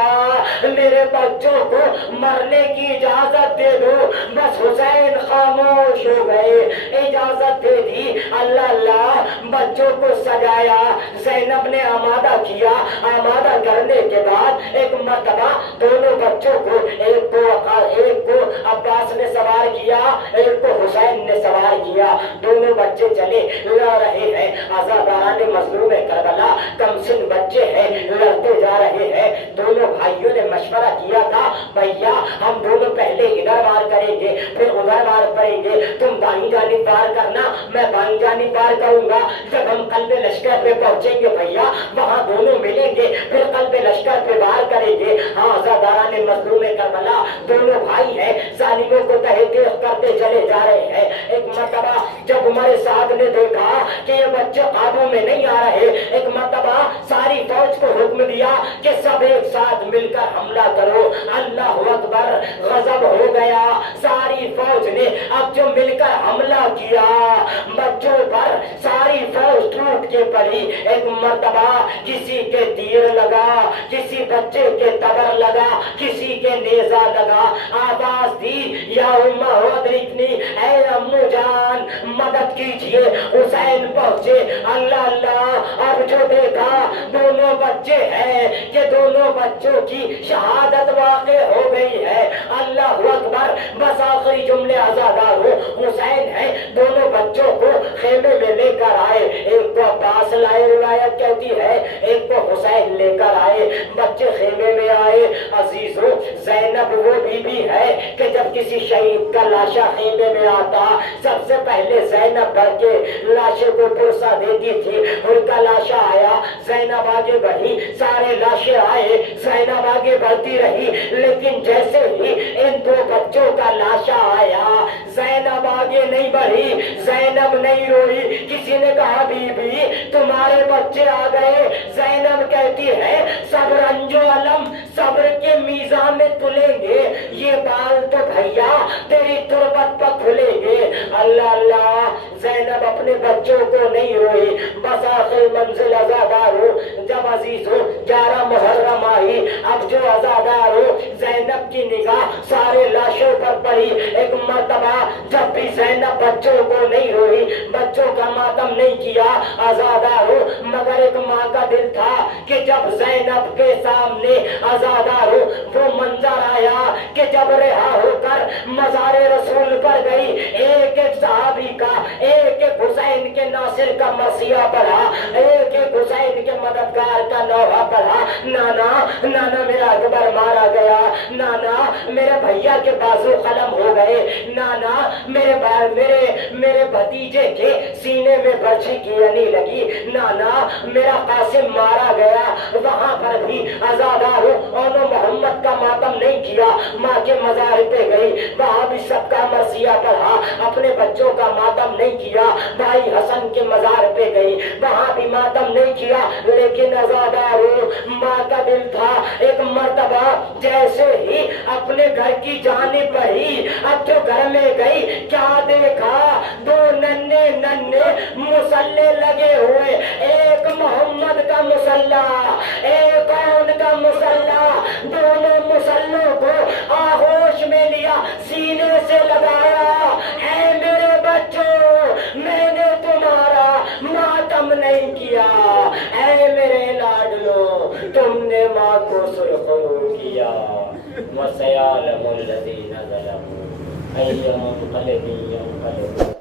میرے بچوں کو مرنے کی اجازت دے دو۔ بس حسین خاموش ہو گئے، اجازت دے دی۔ اللہ اللہ، بچوں کو سجایا، زینب نے آمادہ کیا۔ آمادہ کرنے کے بعد ایک مرتبہ دونوں بچوں کو، ایک کو عباس نے سوار کیا، ایک کو حسین نے سوار کیا۔ دونوں بچے چلے، لڑ رہے ہیں۔ عزاداران مظلوم کربلا، کم سن بچے ہیں، لڑتے جا رہے ہیں۔ دونوں بھائیوں نے مشورہ کیا تھا، بھیا ہم دونوں پہلے ادھر وار وار کریں گے پھر ادھر وار کریں گے، تم دائیں جانب وار کرنا میں بائیں جانب وار کروں گا۔ جب ہم قلب لشکر پہ پہنچیں گے بھیا وہاں دونوں ملیں گے، پھر قلب لشکر پہ وار کریں گے۔ ہاں عزاداران مظلوم کربلا دونوں بھائی ہیں، ظالموں کو تحقیق کرتے چلے جا رہے ہیں۔ ایک مرتبہ جب عمر سعد نے دیکھا کہ یہ بچے قابو میں نہیں آ رہے، ایک مرتبہ ساری فوج کو حکم دیا کہ سب ایک ساتھ مل کر حملہ کرو۔ اللہ اکبر، غضب ہو گیا ساری فوج نے اب جو مل کر حملہ کیا بچوں پر، ساری فوج ٹوٹ کے پڑی۔ ایک مرتبہ کسی کے تیر لگا، کسی بچے کے تبر لگا، کسی کے نیزہ لگا، آواز دی یا امہ ادرکنی، اے امو جان مدد کیجئے۔ حسین پہنچے، اللہ اللہ، اب جو دیکھا دونوں بچے ہیں کہ دونوں بچوں کی شہادت واقع ہو گئی ہے۔ اللہ اکبر، بس آخری جملے عزادار ہو حسین ہے، دونوں بچوں کو خیمے میں لے کر آئے، ایک کو عباس لائے روایت کہتی ہے، ایک کو حسین لے کر آئے۔ بچے خیمے میں آئے، عزیزو زینب وہ بی بی ہے کہ جب کسی شہید کا لاشا خیمے میں آتا سب سے پہلے زینب بھر کے لاشے کو پرسا دیتی تھی۔ ان کا لاشا آیا، زینب آگے بڑھی، سارے لاشے آئے، زینب آگے بڑھتی رہی، لیکن جیسے ہی ان دو بچوں کا لاشا آیا زینب آگے نہیں بڑھی، زینب نہیں روئی۔ کسی نے کہا بی بی تمہارے بچے آ گئے، زینب کہتی ہے صبر انجو علم، صبر کے میزان میں تلیں گے، یہ بال تو بھیا تیری تربت پر کھلیں گے۔ اللہ اللہ، زینب اپنے بچوں کو نہیں روئی، بس آخر منزل عزادار ہو جب عزیز ہو 11 محرم آئی، اب جو عزادار ہو زینب کی نگاہ سارے لاشوں پر پڑی۔ ایک مرتبہ جب بھی زینب بچوں کو نہیں روئی، بچوں کا ماتم نہیں کیا عزادار ہو، مگر ایک ماں کا دل تھا کہ جب زینب کے سامنے عزادار ہو وہ منظر آیا کہ جب رہا ہو کر مزار رسول پر گئی، ایک ایک صحابی کا، ایک ایک حسین کے ناصر کا مرثیہ پڑھا، ایک ایک حسین کے مددگار کا نوحہ پڑھا۔ نانا نانا میرا اکبر مارا گیا، نانا میرے بھیا کے بازو قلم ہو گئے، نانا میرے بھتیجے کے سینے میں برچھی گرنے لگی، نانا میرا قاسم مارا گیا۔ وہاں پر بھی عزادار اور محمد کا ماتم نہیں کیا، ماں کے مزار پہ گئی، وہاں بھی سب کا مرثیہ پڑھا، اپنے بچوں کا ماتم نہیں کیا۔ بھائی حسن کے مزار پہ گئی، وہاں بھی ماتم نہیں کیا، لیکن عزادار ماں کا دل تھا۔ ایک مرتبہ جیسے ہی اپنے گھر کی جانب بڑھی، اب جو گھر میں گئی کیا دیکھا، دو ننھے ننھے مصلے لگے ہوئے، ایک محمد کا مصلح ایک اور کا مصلح، دونوں مصلوں کو آغوش میں لیا، سینے سے لگایا۔ اے میرے بچوں میں نے تمہارا ماتم نہیں کیا، اے میرے لاڈلو تم نے ماں کو سرخرو کیا۔ وَسَيَعْلَمُ الَّذِينَ ظَلَمُوا أَيَّ مُنقَلِبٍ يَنقَلِبُونَ